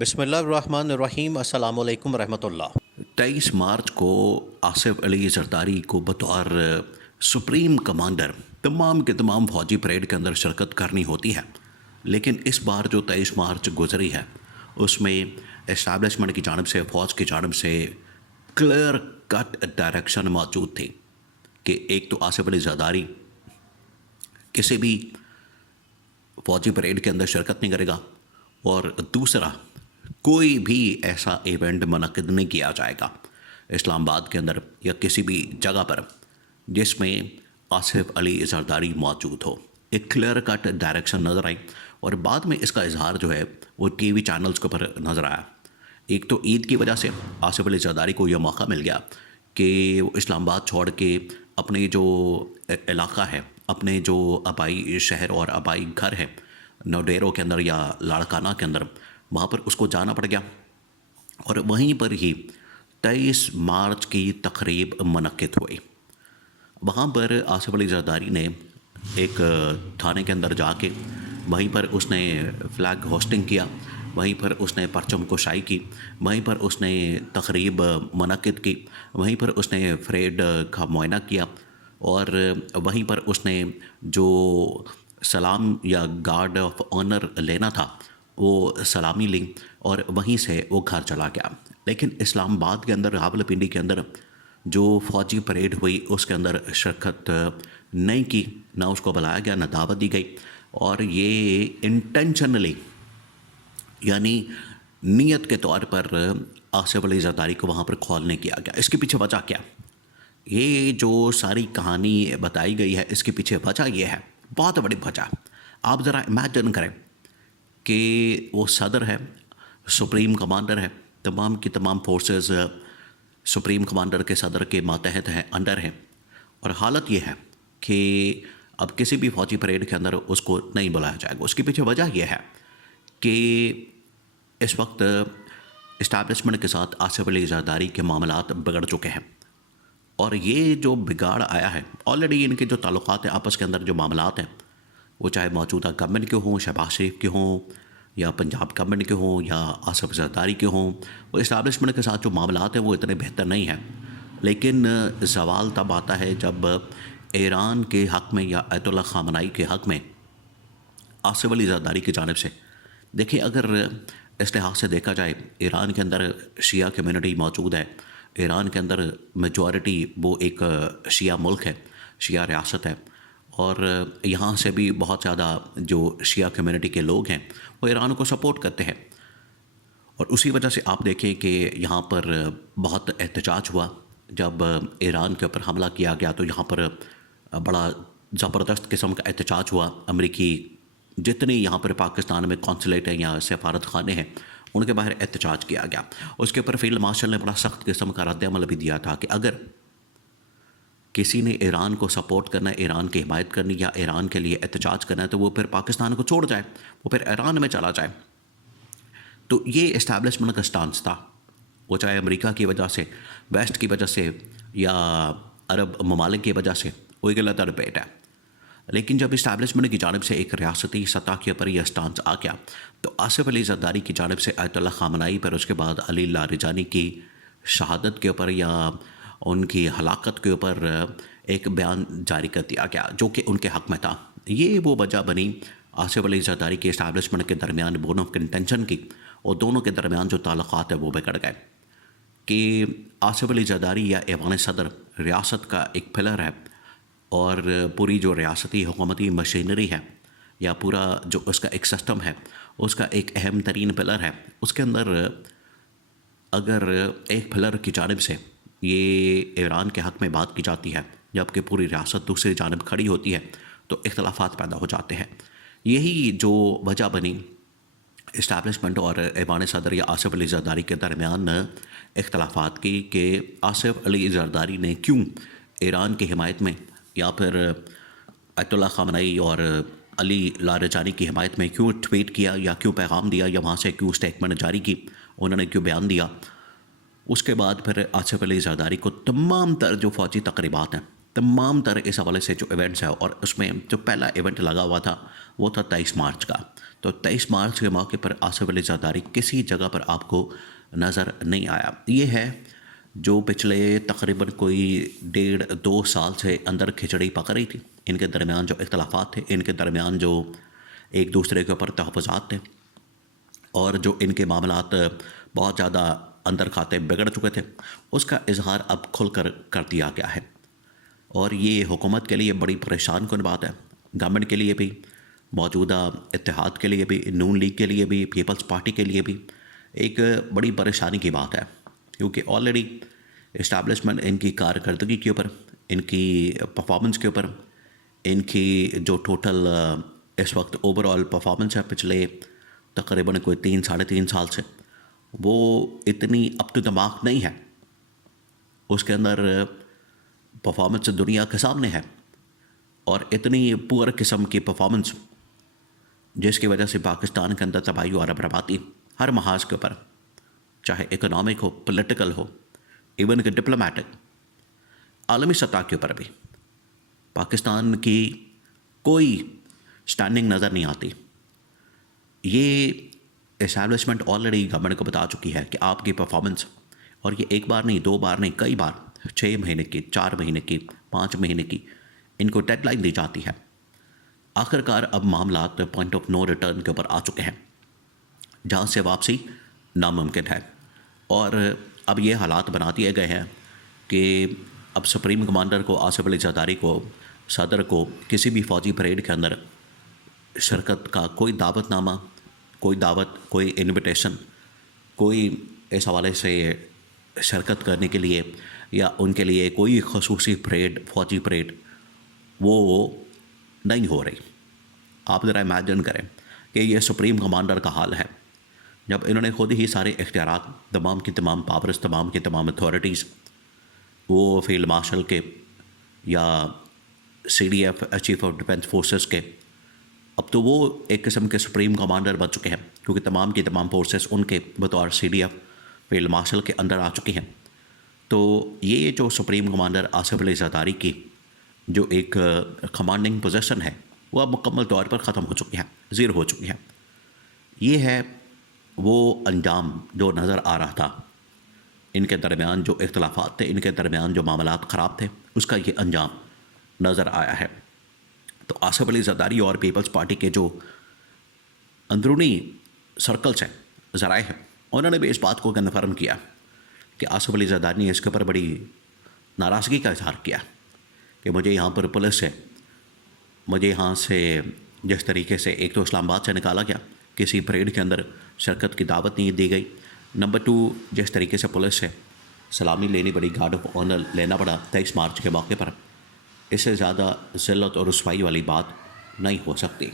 بسم اللہ الرحمن الرحیم، السلام علیکم ورحمۃ اللہ۔ 23 مارچ کو آصف علی زرداری کو بطور سپریم کمانڈر تمام کے تمام فوجی پریڈ کے اندر شرکت کرنی ہوتی ہے، لیکن اس بار جو 23 مارچ گزری ہے اس میں اسٹیبلشمنٹ کی جانب سے، فوج کی جانب سے کلیئر کٹ ڈائریکشن موجود تھی کہ ایک تو آصف علی زرداری کسی بھی فوجی پریڈ کے اندر شرکت نہیں کرے گا، اور دوسرا کوئی بھی ایسا ایونٹ منعقد نہیں کیا جائے گا اسلام آباد کے اندر یا کسی بھی جگہ پر جس میں آصف علی زرداری موجود ہو۔ ایک کلیئر کٹ ڈائریکشن نظر آئی، اور بعد میں اس کا اظہار جو ہے وہ ٹی وی چینلز کے اوپر نظر آیا۔ ایک تو عید کی وجہ سے آصف علی زرداری کو یہ موقع مل گیا کہ وہ اسلام آباد چھوڑ کے اپنے جو علاقہ ہے، اپنے جو آبائی شہر اور آبائی گھر ہے نوڈیرو کے اندر یا لاڑکانہ کے اندر، وہاں پر اس کو جانا پڑ گیا، اور وہیں پر ہی 23 مارچ کی تقریب منعقد ہوئی۔ وہاں پر آصف علی زرداری نے ایک تھانے کے اندر جا کے وہیں پر اس نے فلیگ ہوسٹنگ کیا، وہیں پر اس نے پرچم کشائی کی، وہیں پر اس نے تقریب منعقد کی، وہیں پر اس نے پریڈ کا معائنہ کیا، اور وہیں پر اس نے جو سلام یا گارڈ آف آنر لینا تھا وہ سلامی لی، اور وہیں سے وہ گھر چلا گیا۔ لیکن اسلام آباد کے اندر، راولپنڈی کے اندر جو فوجی پریڈ ہوئی اس کے اندر شرکت نہیں کی، نہ اس کو بلایا گیا، نہ دعوت دی گئی، اور یہ انٹینشنلی یعنی نیت کے طور پر آصف علی زرداری کو وہاں پر کھولنے کیا گیا۔ اس کے پیچھے وجہ کیا؟ یہ جو ساری کہانی بتائی گئی ہے اس کے پیچھے وجہ یہ ہے، بہت بڑی وجہ۔ آپ ذرا امیجن کریں کہ وہ صدر ہے، سپریم کمانڈر ہے، تمام کی تمام فورسز سپریم کمانڈر کے صدر کے ماتحت ہیں، انڈر ہیں، اور حالت یہ ہے کہ اب کسی بھی فوجی پریڈ کے اندر اس کو نہیں بلایا جائے گا۔ اس کے پیچھے وجہ یہ ہے کہ اس وقت اسٹیبلشمنٹ کے ساتھ آصف علی زرداری کے معاملات بگڑ چکے ہیں، اور یہ جو بگاڑ آیا ہے، آلریڈی ان کے جو تعلقات ہیں آپس کے اندر، جو معاملات ہیں، وہ چاہے موجودہ گورنمنٹ کے ہوں، شہباز شریف کے ہوں، یا پنجاب گورنمنٹ کے ہوں، یا آصف زرداری کے ہوں، وہ اسٹیبلشمنٹ کے ساتھ جو معاملات ہیں وہ اتنے بہتر نہیں ہیں۔ لیکن زوال تب آتا ہے جب ایران کے حق میں یا آیت اللہ خامنائی کے حق میں آصف علی زرداری کی جانب سے، دیکھیں اگر اس لحاظ سے دیکھا جائے، ایران کے اندر شیعہ کمیونٹی موجود ہے، ایران کے اندر میجورٹی وہ ایک شیعہ ملک ہے، شیعہ ریاست ہے، اور یہاں سے بھی بہت زیادہ جو شیعہ کمیونٹی کے لوگ ہیں وہ ایران کو سپورٹ کرتے ہیں، اور اسی وجہ سے آپ دیکھیں کہ یہاں پر بہت احتجاج ہوا جب ایران کے اوپر حملہ کیا گیا، تو یہاں پر بڑا زبردست قسم کا احتجاج ہوا۔ امریکی جتنے یہاں پر پاکستان میں قونصلیٹ ہیں یا سفارت خانے ہیں ان کے باہر احتجاج کیا گیا۔ اس کے اوپر فیلڈ مارشل نے بڑا سخت قسم کا رد عمل بھی دیا تھا کہ اگر کسی نے ایران کو سپورٹ کرنا ہے، ایران کی حمایت کرنی یا ایران کے لیے احتجاج کرنا ہے، تو وہ پھر پاکستان کو چھوڑ جائے، وہ پھر ایران میں چلا جائے۔ تو یہ اسٹیبلشمنٹ کا سٹانس تھا، وہ چاہے امریکہ کی وجہ سے، ویسٹ کی وجہ سے، یا عرب ممالک کی وجہ سے، وہ ایک الگ ڈبیٹ ہے۔ لیکن جب اسٹیبلشمنٹ کی جانب سے ایک ریاستی سطح کے اوپر یہ سٹانس آ گیا، تو آصف علی زرداری کی جانب سے آیت اللہ خامنائی پر، اس کے بعد علی لاریجانی کی شہادت کے اوپر یا ان کی ہلاکت کے اوپر ایک بیان جاری کر دیا گیا جو کہ ان کے حق میں تھا۔ یہ وہ وجہ بنی آصف علی زرداری کے اسٹیبلشمنٹ کے درمیان بون آف کنٹینشن کی، اور دونوں کے درمیان جو تعلقات ہیں وہ بگڑ گئے، کہ آصف علی زرداری یا ایوان صدر ریاست کا ایک پلر ہے، اور پوری جو ریاستی حکومتی مشینری ہے یا پورا جو اس کا ایک سسٹم ہے اس کا ایک اہم ترین پلر ہے۔ اس کے اندر اگر ایک پلر کی جانب سے یہ ایران کے حق میں بات کی جاتی ہے جبکہ پوری ریاست دوسری جانب کھڑی ہوتی ہے، تو اختلافات پیدا ہو جاتے ہیں۔ یہی جو وجہ بنی اسٹیبلشمنٹ اور ایوان صدر یا آصف علی زرداری کے درمیان اختلافات کی، کہ آصف علی زرداری نے کیوں ایران کی حمایت میں یا پھر آیت اللہ خامنائی اور علی لاریجانی کی حمایت میں کیوں ٹویٹ کیا، یا کیوں پیغام دیا، یا وہاں سے کیوں سٹیٹمنٹ جاری کی، انہوں نے کیوں بیان دیا۔ اس کے بعد پھر آصف علی زرداری کو تمام تر جو فوجی تقریبات ہیں، تمام تر اس حوالے سے جو ایونٹس ہیں، اور اس میں جو پہلا ایونٹ لگا ہوا تھا وہ تھا 23 مارچ کا. تو 23 مارچ کے موقع پر آصف علی زرداری کسی جگہ پر آپ کو نظر نہیں آیا. یہ ہے جو پچھلے تقریباً کوئی 1.5-2 سال سے اندر کھچڑی پک رہی تھی. ان کے درمیان جو اختلافات تھے، ان کے درمیان جو ایک دوسرے کے اوپر تحفظات تھے، اور جو ان کے معاملات بہت زیادہ اندر کھاتے بگڑ چکے تھے، اس کا اظہار اب کھل کر دیا گیا ہے. اور یہ حکومت کے لیے بڑی پریشان کن بات ہے، گورنمنٹ کے لیے بھی، موجودہ اتحاد کے لیے بھی، نون لیگ کے لیے بھی، پیپلز پارٹی کے لیے بھی ایک بڑی پریشانی کی بات ہے. کیونکہ آلریڈی اسٹیبلشمنٹ ان کی کارکردگی کے اوپر، ان کی پرفارمنس کے اوپر، ان کی جو ٹوٹل اس وقت اوور آل پرفارمنس ہے پچھلے تقریباً کوئی 3-3.5 سال سے، وہ اتنی اپ ٹو دا مارک نہیں ہے. اس کے اندر پرفارمنس دنیا کے سامنے ہے، اور اتنی پور قسم کی پرفارمنس جس کی وجہ سے پاکستان کے اندر تباہی اور بربادی ہر محاذ کے اوپر، چاہے اکنامک ہو، پولیٹیکل ہو، ایون کہ ڈپلومیٹک، عالمی سطح کے اوپر بھی پاکستان کی کوئی سٹینڈنگ نظر نہیں آتی. یہ اسٹیبلشمنٹ آلریڈی گورنمنٹ کو بتا چکی ہے کہ آپ کی پرفارمنس، اور یہ ایک بار نہیں، 2 بار نہیں، کئی بار، 6 مہینے کی، 4 مہینے کی، 5 مہینے کی ان کو ڈیڈ لائن دی جاتی ہے. آخر کار اب معاملات پوائنٹ آف نو ریٹرن کے اوپر آ چکے ہیں، جہاں سے واپسی ناممکن ہے. اور اب یہ حالات بنا دیے گئے ہیں کہ اب سپریم کمانڈر کو، آصف علی زرداری کو، صدر کو کسی بھی فوجی پریڈ کے اندر شرکت کا کوئی دعوت نامہ، کوئی انویٹیشن، کوئی اس حوالے سے شرکت کرنے کے لیے یا ان کے لیے کوئی خصوصی پریڈ، فوجی پریڈ وہ نہیں ہو رہی. آپ ذرا امیجن کریں کہ یہ سپریم کمانڈر کا حال ہے، جب انہوں نے خود ہی سارے اختیارات، تمام کی تمام پاورز، تمام کی تمام اتھارٹیز وہ فیلڈ مارشل کے یا CDF chief of defence forces کے، اب تو وہ ایک قسم کے سپریم کمانڈر بن چکے ہیں، کیونکہ تمام کی تمام فورسز ان کے بطور CDF فیلڈ مارشل کے اندر آ چکی ہیں. تو یہ جو سپریم کمانڈر آصف علی زرداری کی جو ایک کمانڈنگ پوزیشن ہے، وہ اب مکمل طور پر ختم ہو چکی ہے، زیر ہو چکی ہے. یہ ہے وہ انجام جو نظر آ رہا تھا. ان کے درمیان جو اختلافات تھے، ان کے درمیان جو معاملات خراب تھے، اس کا یہ انجام نظر آیا ہے. تو آصف علی زرداری اور پیپلز پارٹی کے جو اندرونی سرکلز ہیں، ذرائع ہیں، انہوں نے بھی اس بات کو کنفرم کیا کہ آصف علی زرداری نے اس کے اوپر بڑی ناراضگی کا اظہار کیا کہ مجھے یہاں پر پولیس سے، مجھے یہاں سے جس طریقے سے، ایک تو اسلام آباد سے نکالا گیا، کسی پریڈ کے اندر شرکت کی دعوت نہیں دی گئی، نمبر 2 جس طریقے سے پولیس سے سلامی لینی پڑی، گارڈ آف آنر لینا پڑا 23 مارچ کے موقع پر، اس سے زیادہ ذلت اور رسوائی والی بات نہیں ہو سکتی.